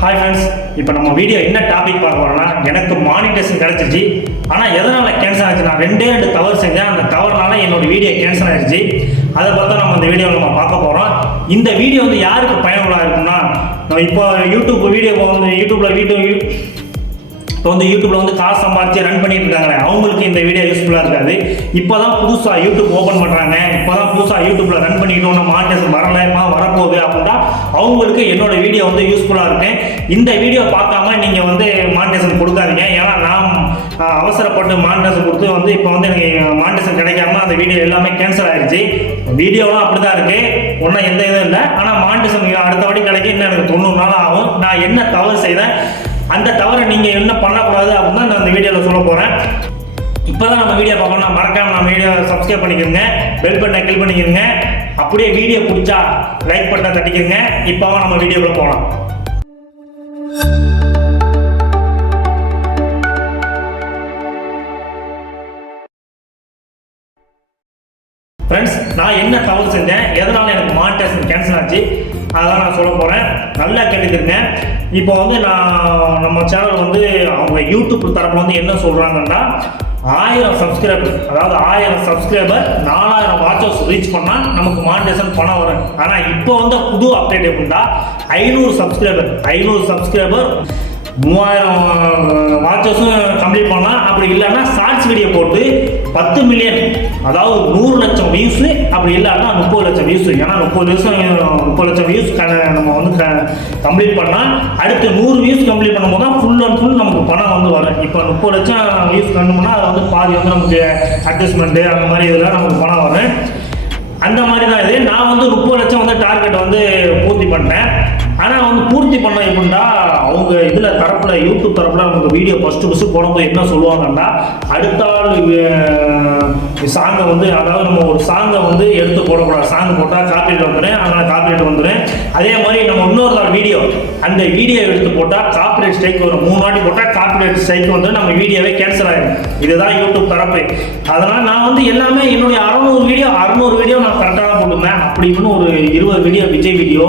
Hi friends, இப்போ நம்ம video என்ன டாபிக் பார்க்க போறோம்னா, எனக்கு மானிட்டேஷன் கிடைச்சிச்சு. ஆனால் எதனால் கேன்சல் ஆச்சு? நான் ரெண்டு தவறு செஞ்சேன். அந்த தவறுனால என்னோட வீடியோ கேன்சல் ஆயிடுச்சு. அதை பார்த்தா நம்ம இந்த வீடியோ நம்ம பார்க்க போகிறோம். இந்த வீடியோ வந்து யாருக்கு பயனுள்ளதாக இருக்கும்னா, நம்ம இப்போ யூடியூப்ல வந்து காசு சம்பாதிச்சு ரன் பண்ணிட்டு இருக்காங்களே, அவங்களுக்கு இந்த வீடியோ யூஸ்ஃபுல்லாக இருக்காது. இப்போதான் புதுசாக யூடியூப் ஓப்பன் பண்ணுறாங்க, இப்போதான் புதுசாக யூடியூப்ல ரன் பண்ணிட்டோம், மானிட்டேஷன் வரப்போகுது அப்படின்னா அவங்களுக்கு என்னோட வீடியோ வந்து யூஸ்ஃபுல்லாக இருக்கு. இந்த வீடியோ பார்க்காம நீங்கள் வந்து மானிட்டேஷன் கொடுக்காதீங்க. ஏன்னா நான் அவசரப்பட்டு மானிட்டேஷன் கொடுத்து வந்து இப்போ வந்து எனக்கு மானிட்டேஷன் கிடைக்காம அந்த வீடியோ எல்லாமே கேன்சல் ஆயிடுச்சு. வீடியோலாம் அப்படி தான் இருக்கு, ஒன்றும் எந்த இதுவும் இல்லை. ஆனால் மானிட்டேஷன் அடுத்த வாட்டி கிடைக்கும், இன்னும் எனக்கு 90 நாள் ஆகும். நான் என்ன தவறு செய்தேன், அந்த தவிர நீங்கள் என்ன பண்ணக்கூடாது அப்படின்னு தான் நான் இந்த வீடியோவில் சொல்ல போகிறேன். இப்போ தான் நம்ம வீடியோ பார்க்கணும், மறக்காமல் நம்ம வீடியோ சப்ஸ்கிரைப் பண்ணிக்கிறங்க, பெல் பட்டனை கிளிக் பண்ணிக்கிறங்க. அப்படியே வீடியோ பிடிச்சா லைக் பட்டனை தட்டிக்கிறங்க. இப்போ நம்ம வீடியோக்குள்ள போகலாம். ஃப்ரெண்ட்ஸ், நான் என்ன தவறு செஞ்சேன், எதனால எனக்கு மானிட்டேஷன் கேன்சல் ஆச்சு, அதான் நான் சொல்ல போகிறேன். நல்லா கேட்டுக்கிறேங்க. இப்போ வந்து நம்ம சேனல் வந்து அவங்க யூடியூப் தரப்பு வந்து என்ன சொல்கிறாங்கன்னா, 1000 சப்ஸ்கிரைபர், அதாவது 1000 சப்ஸ்கிரைபர் 4000 வாட்சஸ் ரீச் பண்ணால் நமக்கு மானிட்டேஷன் பணம் வரும். ஆனால் இப்போ வந்து புது அப்டேட் எப்படின்னா, 500 சப்ஸ்கிரைபர் 3000 வாட்சஸும் கம்ப்ளீட் பண்ணலாம். அப்படி இல்லைன்னா ஷார்ட்ஸ் வீடியோ போட்டு 10 மில்லியன், அதாவது 100 லட்சம் வியூஸ், அப்படி இல்லைன்னா 30 லட்சம் வியூஸ். ஏன்னா 30 லட்சம் வியூஸ் நம்ம வந்து கம்ப்ளீட் பண்ணால் அடுத்து 100 வியூஸ் கம்ப்ளீட் பண்ணும்போது தான் ஃபுல் அண்ட் ஃபுல் நமக்கு பணம் வந்து வரும். இப்போ 30 லட்சம் வியூஸ் கண்டுமோனா அது வந்து பாதி வந்து நமக்கு அட்ஜஸ்ட்மெண்ட்டு அந்த மாதிரி இதெல்லாம் நமக்கு பணம் வரும். அந்த மாதிரி தான் இது. நான் வந்து 30 லட்சம் வந்து டார்கெட் வந்து பூர்த்தி பண்ணேன். ஆனால் வந்து பூர்த்தி பண்ண எப்படின்னா, அவங்க இதில் தரப்பில் யூடியூப் தரப்பில் நமக்கு வீடியோ ஃபஸ்ட்டு போடும்போது என்ன சொல்லுவாங்கன்னா, அடுத்த ஆள் சாங்கை வந்து, அதாவது நம்ம ஒரு சாங்கை வந்து எடுத்து போடக்கூடாது. சாங் போட்டால் காப்பிரைட் வந்துடும், அதனால் காப்பிரைட் வந்துடும். அதே மாதிரி நம்ம இன்னொரு நாள் வீடியோ, அந்த வீடியோ எடுத்து போட்டால் காப்பிரைட் ஸ்ட்ரைக் வரும். 3 வாட்டி போட்டால் காப்பிரைட் ஸ்ட்ரைக் வந்து நம்ம வீடியோவே கேன்சல் ஆகிடும். இதுதான் யூடியூப் தரப்பு. அதனால் நான் வந்து எல்லாமே என்னுடைய 600 வீடியோ நான் கரெக்டாக தான் போட்டுருந்தேன். அப்படி இன்னும் ஒரு 20 வீடியோ விஜய் வீடியோ,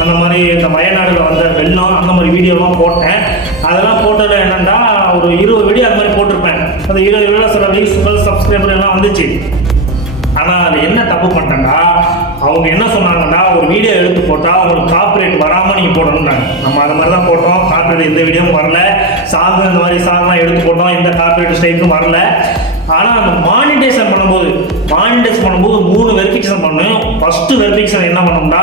அந்த மாதிரி இந்த வயநாடுல வந்த வெள்ளம், அந்த மாதிரி வீடியோலாம் போட்டேன். அதெல்லாம் போட்டதில் என்னென்னா ஒரு 20 வீடியோ அது மாதிரி போட்டிருப்பேன். அந்த 20 வீடியோ சில வியூஸ் சப்ஸ்கிரைபர் எல்லாம் வந்துச்சு. ஆனால் அது என்ன தப்பு பண்ணிட்டேன்னா, அவங்க என்ன சொன்னாங்கன்னா, ஒரு வீடியோ எடுத்து போட்டால் அவங்களுக்கு காப்பிரைட் வராமல் நீங்கள் போடணும்னாங்க. நம்ம அது மாதிரி தான் போட்டோம். காப்பிரைட் எந்த வீடியோவும் வரல. சாங் இந்த மாதிரி சாங்லாம் எடுத்து போட்டோம், எந்த காப்பிரைட் ஸ்ட்ரைக்கும் வரல. ஆனால் அந்த மானிட்டேஷன் பண்ணும்போது 3 வெரிஃபிகேஷன் பண்ணணும். ஃபஸ்ட்டு வெரிஃபிகேஷன் என்ன பண்ணோம்னா,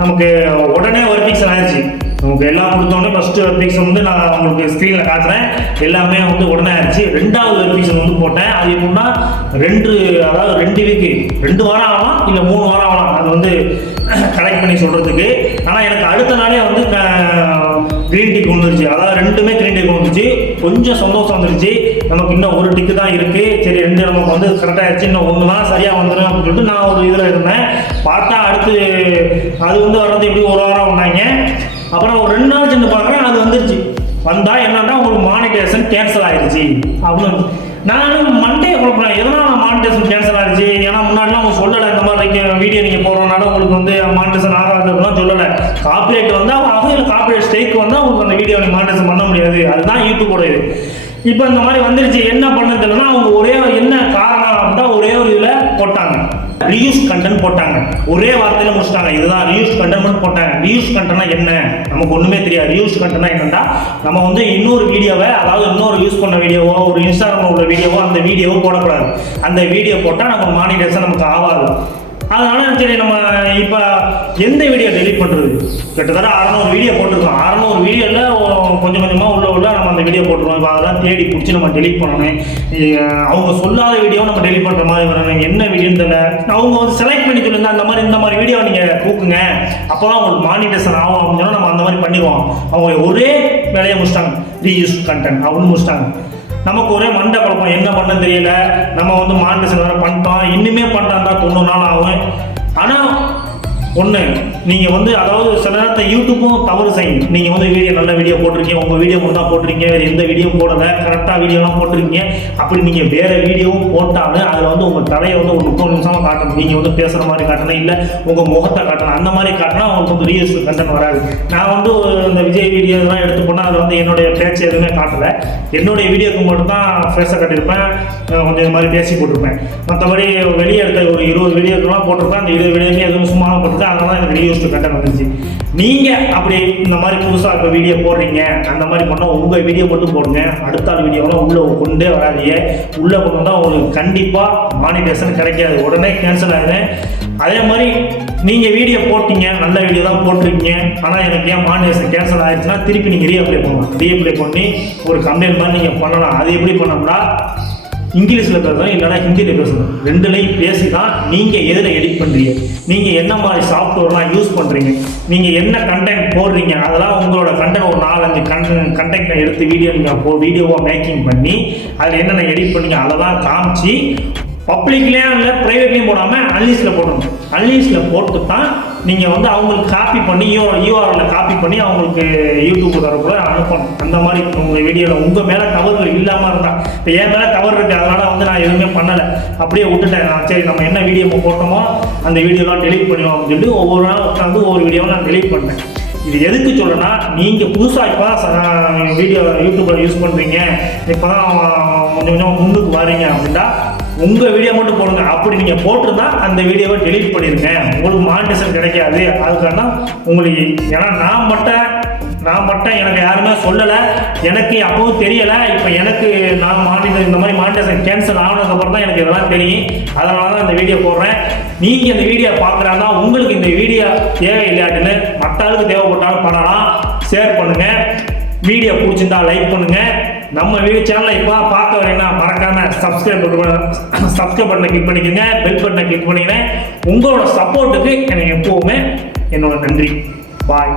நமக்கு உடனே வெரிஃபிகேஷன் ஆயிடுச்சு. நமக்கு எல்லாம் கொடுத்தோடனே ஃபஸ்ட்டு வெரிஃபிகேஷன் வந்து நான் உங்களுக்கு ஸ்க்ரீனில் காட்டுறேன். எல்லாமே வந்து உடனே ஆயிடுச்சு. 2வது வெரிஃபிகேஷன் வந்து போட்டேன். அது எப்படின்னா, 2 வீக்கு 2 வாரம் ஆகலாம், இல்லை 3 வாரம் ஆகலாம். அது வந்து கலெக்ட் பண்ணி சொல்கிறதுக்கு. ஆனால் எனக்கு அடுத்த நாளே வந்து க்ரீன் டிக் வந்துருச்சு. அதாவது 2மே க்ரீன் டிக் வந்துருச்சு. கொஞ்சம் சந்தோஷம் வந்துருச்சு. நமக்கு இன்னும் 1 டிக்கு தான் இருக்குது. சரி, 2 நமக்கு வந்து கரெக்டாக ஆயிடுச்சு, இன்னும் 1 தான் சரியாக வந்துடும் அப்படின்னு சொல்லிட்டு நான் ஒரு இதில் இருந்தேன். பார்த்தா அடுத்து அது வந்து வர்றது எப்படி 1 வாரம் வந்தாங்க. அப்புறம் ஒரு 2 நாள் சென்று பார்க்குறேன், அது வந்துருச்சு. வந்தால் என்னன்னா, உங்களுக்கு மானிட்டேஷன் கேன்சல் ஆயிடுச்சு அப்படின்னு. நானும் மண்டே குழப்பேன், எதனால் மானிட்டேஷன் கேன்சல் ஆயிடுச்சு. ஏன்னா முன்னாடிலாம் அவங்க சொல்லலை, இந்த மாதிரி வீடியோ நீங்கள் போடுறதுனால உங்களுக்கு வந்து மானிட்டேஷன் ஆகாது அப்படிலாம் சொல்லலை. காப்பிரைட் வந்தால் ஆகும், இல்லை காப்பிரைட் ஸ்ட்ரைக் வந்தால் உங்களுக்கு அந்த வீடியோ மானிட்டேஷன் பண்ண முடியாது. அதுதான் யூடியூபோட இது. இப்போ இந்த மாதிரி வந்துருச்சு. என்ன பண்ணது இல்லைன்னா, அவங்க என்ன காரணம் அப்படின்னா, ஒரே ஒரு இதில் போட்டாங்க, ரீயூஸ் கண்டென்ட் போட்டாங்க. ஒரே வார்த்தையில முடிச்சிட்டாங்க, இதுதான் ரீயூஸ் கண்டென்ட் போட்டாங்க. ரீயூஸ் கண்டென்ட்னா என்ன, நமக்கு ஒண்ணுமே தெரியாது. ரீயூஸ் கண்டென்ட்னா என்னன்னா, நம்ம வந்து இன்னொரு வீடியோவை, அதாவது இன்னொரு யூஸ் பண்ண வீடியோவோ, ஒரு இன்ஸ்டாகிராம்ல உள்ள வீடியோவோ, அந்த வீடியோவோ போடக்கூடாது. அந்த வீடியோ போட்டால் நம்ம மானிட்டேஷன் நமக்கு ஆகாது. அதனால சரி, நம்ம இப்போ எந்த வீடியோ டெலிட் பண்ணுறது, கிட்டத்தட்ட 600 வீடியோ போட்டிருக்கோம். 600 வீடியோவில் கொஞ்சம் கொஞ்சமாக உள்ள நம்ம அந்த வீடியோ போட்டுருவோம். இப்போ அதெல்லாம் தேடி பிடிச்சி நம்ம டெலிட் பண்ணணும். அவங்க சொல்லாத வீடியோ நம்ம டெலிட் பண்ணுற மாதிரி வரணும். என்ன வீடியோன்னு தெரியல, அவங்க வந்து செலக்ட் பண்ணி சொல்லியிருந்தா இந்த மாதிரி வீடியோ நீங்கள் தூக்குங்க, அப்போ தான் உங்களுக்கு மானிட்டேஷன் ஆகும் அப்படின்னு சொன்னால் நம்ம அந்த மாதிரி பண்ணிடுவோம். அவங்க ஒரே வேலையை முடிச்சிட்டாங்க, ரீயூஸ் கண்டென்ட் அப்படின்னு முடிச்சிட்டாங்க. நமக்கு ஒரே மண்டை குழப்பம், என்ன பண்ண தெரியல. நம்ம வந்து மானிட்டேஷன் வேறு பண்ணிட்டோம், இன்னுமே பண்ணுறாங்க, 90 நாள் ஆகும். ஆனால் ஒன்று, நீங்கள் வந்து அதாவது சில நேரத்தில் யூடியூப்பும் தவறு செய்யும். நீங்கள் வந்து நல்ல வீடியோ போட்டிருக்கீங்க, உங்கள் வீடியோ மட்டும் தான் போட்டிருக்கீங்க, வேறு எந்த வீடியோ போடலை, கரெக்டாக வீடியோலாம் போட்டிருக்கீங்க. அப்படி நீங்கள் வேறு வீடியோவும் போட்டாலும் அதில் வந்து உங்கள் தலையை வந்து ஒரு 30 நிமிஷமாக காட்டணும். நீங்கள் வந்து பேசுகிற மாதிரி காட்டணும், இல்லை உங்கள் முகத்தை காட்டணும். அந்த மாதிரி காட்டினா உங்களுக்கு வந்து ரீல்ஸ் கண்டென்ட் வராது. நான் வந்து இந்த விஜய் வீடியோ வீடியோ இதெல்லாம் எடுத்து போனால் அதில் வந்து என்னுடைய பேச்சு எதுவுமே காட்டலை. என்னுடைய வீடியோக்கு மட்டும் தான் ஃபேஸை கட்டியிருப்பேன், கொஞ்சம் இது மாதிரி பேசி போட்டிருப்பேன். மற்றபடி வெளியே எடுத்த ஒரு 20 வீடியோக்கெல்லாம் போட்டிருப்பேன். அந்த 20 வீடியோமே எதுவும் சும்மா போட்டிருக்கேன். அதனால தான் எனக்கு ரீயூஸ்டு கண்டென்ட் வந்துருச்சு. நீங்கள் அப்படி இந்த மாதிரி புதுசாக இப்போ வீடியோ போடுறீங்க, அந்த மாதிரி பண்ணால் உங்கள் வீடியோ மட்டும் போடுங்க. அடுத்த ஆள் வீடியோலாம் உள்ளே கொண்டே வராதீங்க. உள்ளே கொண்டு வந்தால் உங்களுக்கு கண்டிப்பாக மானிட்டேஷன் கிடைக்காது, உடனே கேன்சல் ஆகுது. அதே மாதிரி நீங்கள் வீடியோ போட்டீங்க, நல்ல வீடியோ தான் போட்டிருக்கீங்க, ஆனால் எனக்கு ஏன் மானிட்டேஷன் கேன்சல் ஆகிடுச்சுன்னா திருப்பி நீங்கள் ரீஅப்ளை பண்ணலாம். ரீஅப்ளை பண்ணி ஒரு கம்ப்ளைண்ட் மாதிரி நீங்கள் பண்ணலாம். அது எப்படி பண்ணோம்னா இங்கிலீஷில் பேசணும், இல்லைனா ஹிந்தியில் பேசணும். ரெண்டுலேயும் பேசி தான் நீங்கள் எதில் எடிட் பண்ணுறீங்க, நீங்கள் என்ன மாதிரி சாஃப்ட்வேர்லாம் யூஸ் பண்ணுறீங்க, நீங்கள் என்ன கண்டென்ட் போடுறீங்க, அதெல்லாம் உங்களோட கண்டென்ட் ஒரு 4-5 கண்டென்ட்டை எடுத்து நீங்கள் வீடியோவாக மேக்கிங் பண்ணி அதில் என்னென்ன எடிட் பண்ணீங்க அதெல்லாம் காமிச்சு பப்ளிக்லேயும் இல்லை ப்ரைவேட்லேயும் போடாமல் அன்லீஸ்டில் போடணும். அன்லீஸ்டில் போட்டு தான் நீங்கள் வந்து அவங்களுக்கு காப்பி பண்ணி யூஆர்எல்ல காப்பி பண்ணி அவங்களுக்கு யூடியூப் தரப்புல அனுப்பணும். அந்த மாதிரி உங்கள் வீடியோவில் உங்கள் மேலே தவறுகள் இல்லாமல் இருந்தால், இப்போ என் மேலே தவறு இருக்குது அதனால் வந்து நான் எதுவுமே பண்ணலை, அப்படியே விட்டுட்டேன். சரி நம்ம என்ன வீடியோ போட்டோமோ அந்த வீடியோலாம் டெலிட் பண்ணுவோம் அப்படின்னு சொல்லிட்டு ஒவ்வொரு நாள் உட்காந்து ஒவ்வொரு வீடியோவும் நான் டெலிட் பண்ணேன். இது எதுக்கு சொல்கிறேன்னா, நீங்கள் புதுசாக இப்போ தான் வீடியோ யூடியூப்பில் யூஸ் பண்ணுறீங்க, இப்போ தான் கொஞ்சம் கொஞ்சம் முன்னுக்கு வரீங்க அப்படின்னா உங்கள் வீடியோ மட்டும் போடுங்க. அப்படி நீங்கள் போட்டிருந்தா அந்த வீடியோவை டெலிட் பண்ணிடுங்க, உங்களுக்கு மானிட்டேஷன் கிடைக்காது. அதுக்கான உங்களுக்கு ஏன்னா நான் மட்டும் எனக்கு யாருமே சொல்லலை, எனக்கு அப்பவும் தெரியலை. இப்போ எனக்கு நான் இந்த மாதிரி மானிட்டேஷன் கேன்சல் ஆனதுக்கப்புறம் தான் எனக்கு இதெல்லாம் தெரியும். அதனால தான் இந்த வீடியோ போடுறேன். நீங்கள் இந்த வீடியோ பார்க்குறாங்கன்னா உங்களுக்கு இந்த வீடியோ தேவையில்லையாட்டுன்னு மற்ற ஆளுக்கு தேவைப்பட்டாலும் பண்ணலாம். ஷேர் பண்ணுங்கள், வீடியோ பிடிச்சிருந்தா லைக் பண்ணுங்கள். நம்ம வீடியோ சேனலை இப்போ பார்க்க வரீங்கன்னா மறக்காமல் சப்ஸ்கிரைப் பட்டனை கிளிக் பண்ணிக்கோங்க, பெல் பட்டனை கிளிக் பண்ணிக்கிறேன். உங்களோட சப்போர்ட்டுக்கு எனக்கு எப்போவுமே என்னோட நன்றி. பாய்.